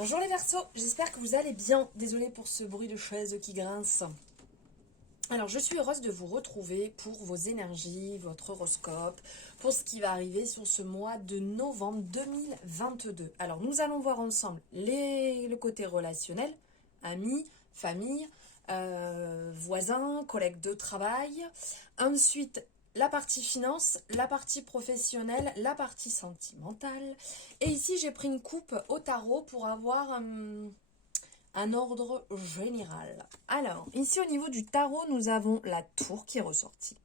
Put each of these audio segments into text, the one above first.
Bonjour les Verseaux, j'espère que vous allez bien. Désolée pour ce bruit de chaise qui grince. Alors je suis heureuse de vous retrouver pour vos énergies, votre horoscope, pour ce qui va arriver sur ce mois de novembre 2022. Alors nous allons voir ensemble le côté relationnel, amis, famille, voisins, collègues de travail. Ensuite la partie finance, la partie professionnelle, la partie sentimentale. Et ici, j'ai pris une coupe au tarot pour avoir un ordre général. Alors, ici au niveau du tarot, nous avons la tour qui est ressortie.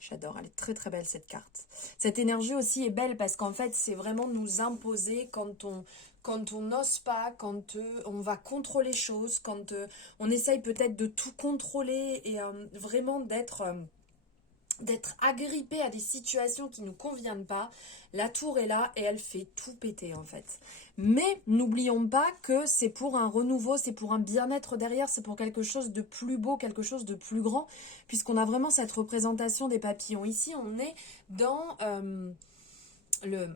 J'adore, elle est très très belle cette carte. Cette énergie aussi est belle parce qu'en fait, c'est vraiment nous imposer quand on n'ose pas, quand on va contre les choses, quand on essaye peut-être de tout contrôler et vraiment d'être agrippé à des situations qui ne nous conviennent pas. La tour est là et elle fait tout péter en fait. Mais n'oublions pas que c'est pour un renouveau, c'est pour un bien-être derrière, c'est pour quelque chose de plus beau, quelque chose de plus grand, puisqu'on a vraiment cette représentation des papillons. Ici, on est dans le...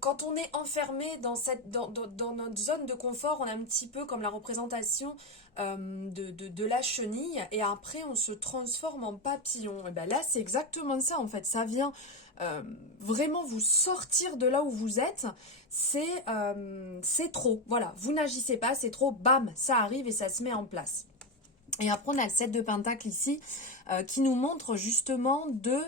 Quand on est enfermé dans notre zone de confort, on a un petit peu comme la représentation de la chenille, et après on se transforme en papillon. Et ben là c'est exactement ça en fait, ça vient vraiment vous sortir de là où vous êtes. C'est trop, voilà, vous n'agissez pas, c'est trop, bam, ça arrive et ça se met en place. Et après on a le 7 de Pentacle ici qui nous montre justement de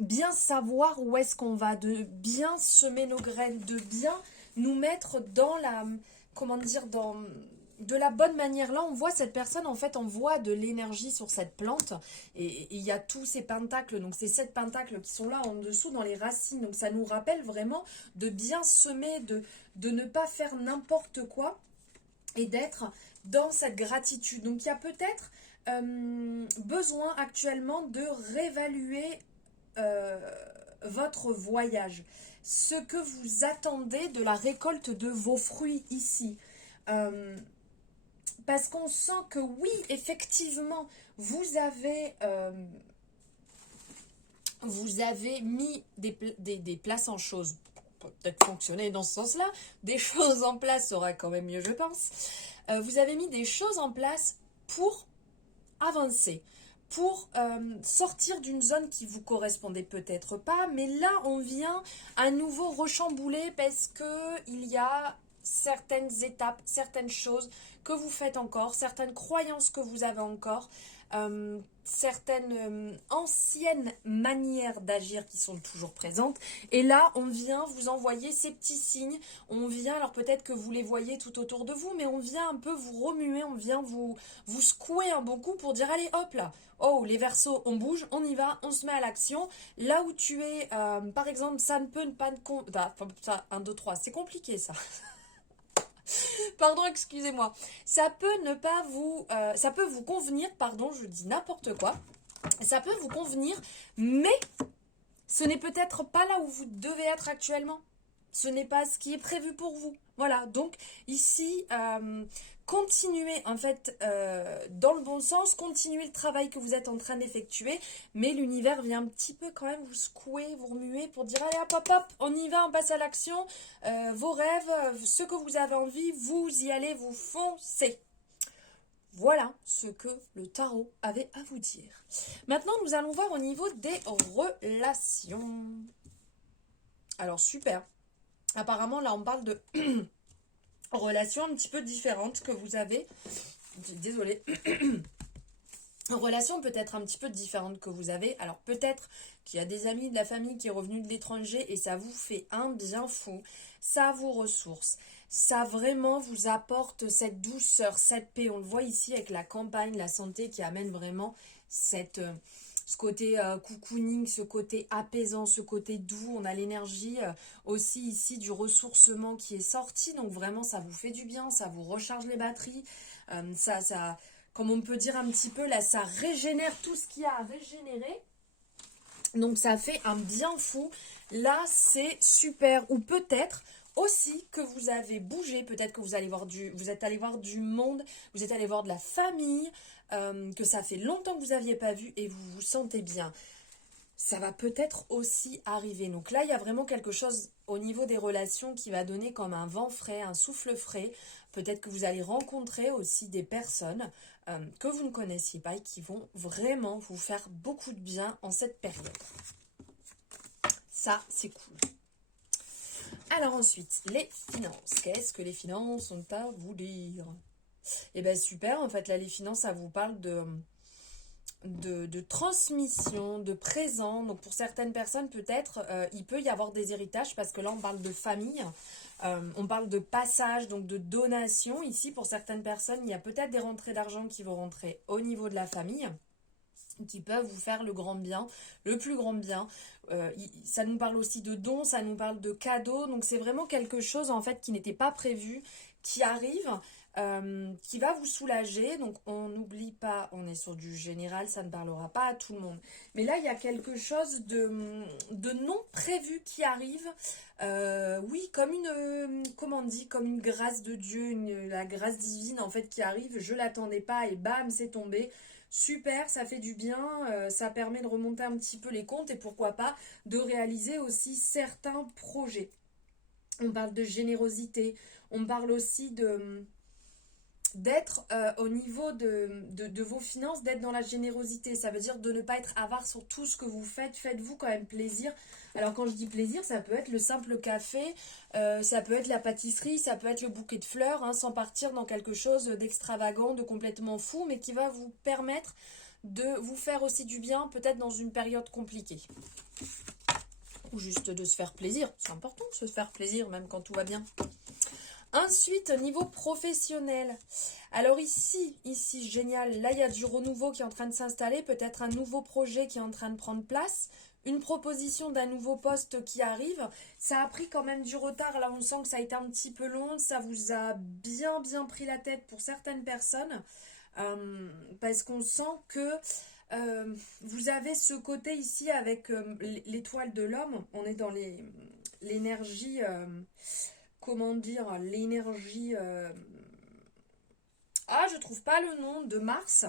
bien savoir où est-ce qu'on va, de bien semer nos graines, de bien nous mettre dans la, comment dire, dans de la bonne manière. Là on voit cette personne, en fait on voit de l'énergie sur cette plante et il y a tous ces pentacles, donc ces 7 pentacles qui sont là en dessous dans les racines, donc ça nous rappelle vraiment de bien semer, de ne pas faire n'importe quoi et d'être dans cette gratitude. Donc il y a peut-être besoin actuellement de réévaluer euh, votre voyage, ce que vous attendez de la récolte de vos fruits ici. Parce qu'on sent que oui, effectivement, vous avez mis des places en choses. Peut-être fonctionner dans ce sens-là. Des choses en place sera quand même mieux, je pense. Vous avez mis des choses en place pour avancer, pour sortir d'une zone qui vous correspondait peut-être pas, mais là on vient à nouveau rechambouler parce que il y a certaines étapes, certaines choses que vous faites encore, certaines croyances que vous avez encore, certaines anciennes manières d'agir qui sont toujours présentes. Et là, on vient vous envoyer ces petits signes. On vient, alors peut-être que vous les voyez tout autour de vous, mais on vient un peu vous remuer, on vient vous secouer un bon coup pour dire allez hop là, oh les Verseaux, on bouge, on y va, on se met à l'action. Là où tu es, par exemple, ça ne peut pas... Ça, 1, 2, 3, c'est compliqué ça. Pardon, excusez-moi. Ça peut ne pas vous... ça peut vous convenir, pardon, je dis n'importe quoi. Ça peut vous convenir, mais ce n'est peut-être pas là où vous devez être actuellement. Ce n'est pas ce qui est prévu pour vous. Voilà, donc ici, continuez en fait dans le bon sens, continuez le travail que vous êtes en train d'effectuer, mais l'univers vient un petit peu quand même vous secouer, vous remuer pour dire allez hop hop hop, on y va, on passe à l'action, vos rêves, ce que vous avez envie, vous y allez, vous foncez. Voilà ce que le tarot avait à vous dire. Maintenant, nous allons voir au niveau des relations. Alors, super. Apparemment, là, on parle de relations un petit peu différentes que vous avez. Désolée. Relations peut-être un petit peu différentes que vous avez. Alors, peut-être qu'il y a des amis de la famille qui est revenu de l'étranger et ça vous fait un bien fou. Ça vous ressource. Ça vraiment vous apporte cette douceur, cette paix. On le voit ici avec la campagne, la santé qui amène vraiment ce côté cocooning, ce côté apaisant, ce côté doux. On a l'énergie aussi ici du ressourcement qui est sorti. Donc vraiment, ça vous fait du bien, ça vous recharge les batteries. Comme on peut dire un petit peu, là, ça régénère tout ce qu'il y a à régénérer. Donc ça fait un bien fou. Là, c'est super. Ou peut-être aussi que vous avez bougé, peut-être que vous êtes allé voir du monde, vous êtes allé voir de la famille, que ça fait longtemps que vous n'aviez pas vu et vous vous sentez bien. ça va peut-être aussi arriver. Donc là, il y a vraiment quelque chose au niveau des relations qui va donner comme un vent frais, un souffle frais. Peut-être que vous allez rencontrer aussi des personnes que vous ne connaissiez pas et qui vont vraiment vous faire beaucoup de bien en cette période. Ça, c'est cool. Alors ensuite, les finances. Qu'est-ce que les finances ont à vous dire? Eh bien super, en fait là les finances, ça vous parle de transmission, de présent. Donc pour certaines personnes peut-être, il peut y avoir des héritages parce que là on parle de famille, on parle de passage, donc de donation. Ici pour certaines personnes, il y a peut-être des rentrées d'argent qui vont rentrer au niveau de la famille, qui peuvent vous faire le grand bien, le plus grand bien. Ça nous parle aussi de dons, ça nous parle de cadeaux. Donc c'est vraiment quelque chose en fait qui n'était pas prévu, qui arrive, qui va vous soulager. Donc on n'oublie pas, on est sur du général, ça ne parlera pas à tout le monde. Mais là il y a quelque chose de non prévu qui arrive. Oui, comme une, comment on dit, comme une grâce de Dieu, la grâce divine en fait qui arrive. Je l'attendais pas et bam, c'est tombé. Super, ça fait du bien, ça permet de remonter un petit peu les comptes et pourquoi pas de réaliser aussi certains projets. On parle de générosité, on parle aussi d'être au niveau de vos finances, d'être dans la générosité. Ça veut dire de ne pas être avare sur tout ce que vous faites. Faites-vous quand même plaisir. Alors quand je dis plaisir, ça peut être le simple café, ça peut être la pâtisserie, ça peut être le bouquet de fleurs, hein, sans partir dans quelque chose d'extravagant, de complètement fou, mais qui va vous permettre de vous faire aussi du bien, peut-être dans une période compliquée. Ou juste de se faire plaisir. C'est important de se faire plaisir, même quand tout va bien. Ensuite, niveau professionnel. Alors ici, génial. Là, il y a du renouveau qui est en train de s'installer. Peut-être un nouveau projet qui est en train de prendre place. Une proposition d'un nouveau poste qui arrive. Ça a pris quand même du retard. Là, on sent que ça a été un petit peu long. Ça vous a bien pris la tête pour certaines personnes. Parce qu'on sent que vous avez ce côté ici avec l'étoile de l'homme. On est dans l'énergie... comment dire, l'énergie... Ah, je trouve pas le nom de Mars.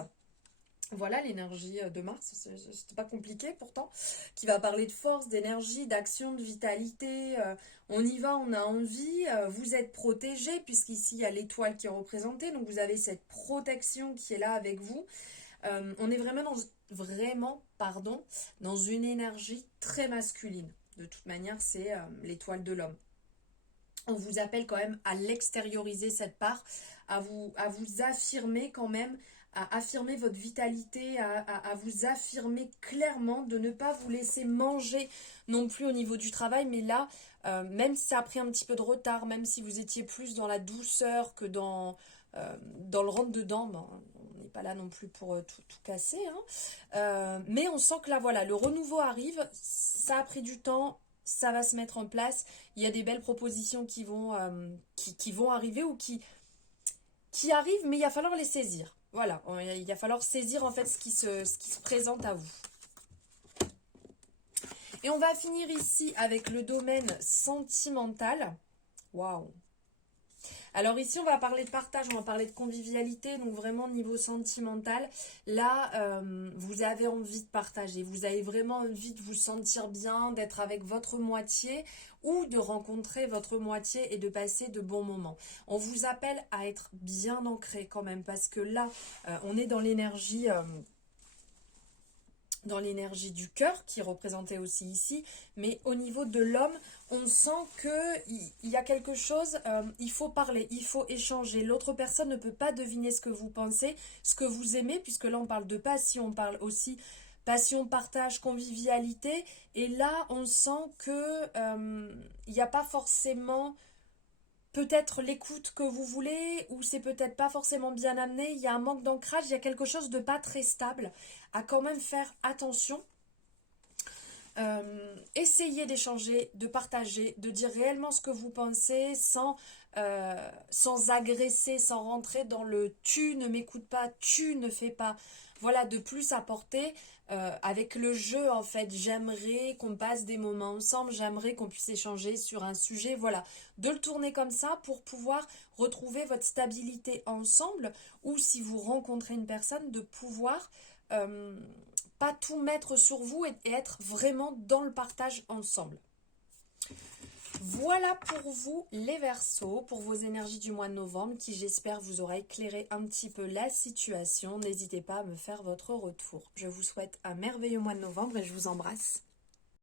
Voilà, l'énergie de Mars, c'est pas compliqué pourtant, qui va parler de force, d'énergie, d'action, de vitalité. On y va, on a envie, vous êtes protégé, puisqu'ici il y a l'étoile qui est représentée, donc vous avez cette protection qui est là avec vous. On est vraiment dans une énergie très masculine. De toute manière, c'est l'étoile de l'homme. On vous appelle quand même à l'extérioriser cette part, à vous affirmer quand même, à affirmer votre vitalité, à vous affirmer clairement, de ne pas vous laisser manger non plus au niveau du travail. Mais là, même si ça a pris un petit peu de retard, même si vous étiez plus dans la douceur que dans le rentre-dedans, ben, on n'est pas là non plus pour tout casser. Hein. Mais on sent que là, voilà, le renouveau arrive, ça a pris du temps. Ça va se mettre en place. Il y a des belles propositions qui vont arriver ou qui arrivent, mais il va falloir les saisir. Voilà, il va falloir saisir en fait ce qui se présente à vous. Et on va finir ici avec le domaine sentimental. Waouh! Alors ici, on va parler de partage, on va parler de convivialité, donc vraiment niveau sentimental. Là, vous avez envie de partager, vous avez vraiment envie de vous sentir bien, d'être avec votre moitié ou de rencontrer votre moitié et de passer de bons moments. On vous appelle à être bien ancré quand même parce que là, on est dans l'énergie... du cœur qui est représenté aussi ici, mais au niveau de l'homme, on sent qu'il y a quelque chose, il faut parler, il faut échanger. L'autre personne ne peut pas deviner ce que vous pensez, ce que vous aimez, puisque là on parle de passion, on parle aussi passion, partage, convivialité, et là on sent que il n'y a pas forcément... peut-être l'écoute que vous voulez, ou c'est peut-être pas forcément bien amené, il y a un manque d'ancrage, il y a quelque chose de pas très stable, à quand même faire attention. Essayez d'échanger, de partager, de dire réellement ce que vous pensez sans agresser, sans rentrer dans le tu ne m'écoutes pas, tu ne fais pas. Voilà, de plus apporter avec le jeu en fait. J'aimerais qu'on passe des moments ensemble, j'aimerais qu'on puisse échanger sur un sujet. Voilà, de le tourner comme ça pour pouvoir retrouver votre stabilité ensemble ou si vous rencontrez une personne de pouvoir... pas tout mettre sur vous et être vraiment dans le partage ensemble. Voilà pour vous les Verseaux, pour vos énergies du mois de novembre qui j'espère vous aura éclairé un petit peu la situation. N'hésitez pas à me faire votre retour. Je vous souhaite un merveilleux mois de novembre et je vous embrasse.